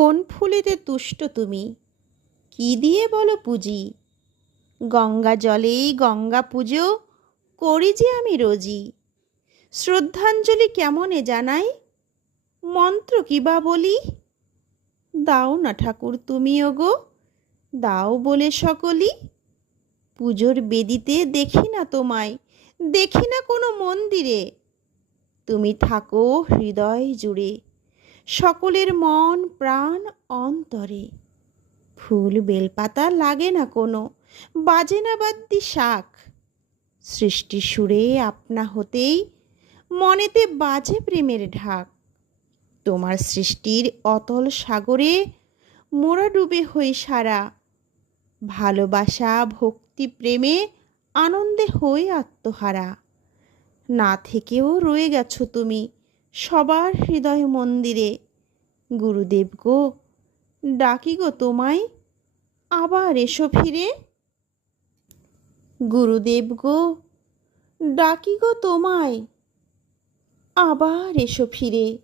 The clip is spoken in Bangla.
কোন ফুলেতে তুষ্ট তুমি, কি দিয়ে বলো পুজি? গঙ্গা জলেই গঙ্গা পুজো করি যে আমি রোজি। শ্রদ্ধাঞ্জলি কেমনে জানাই, মন্ত্র কি বা বলি? দাও না ঠাকুর তুমি ওগো, দাও বলে সকলি। পুজোর বেদিতে দেখি না তোমায়, দেখি না কোনো মন্দিরে। তুমি থাকো হৃদয় জুড়ে, সকলের মন প্রাণ অন্তরে। ফুল বেলপাতা লাগে না কোনো, বাজে না বাদ্যি শাঁখ। সৃষ্টি সুরে আপনা হতেই মনেতে বাজে প্রেমের ঢাক। তোমার সৃষ্টির অতল সাগরে মোরা ডুবে হই সারা। ভালোবাসা ভক্তি প্রেমে আনন্দে হই আত্মহারা। না থেকেও রয়ে গেছো তুমি সবার হৃদয় মন্দিরে। গুরুদেব গো, ডাকি গো তোমায়, আবার এসো ফিরে। গুরুদেব গো, ডাকি গো তোমায়, আবার এসো ফিরে।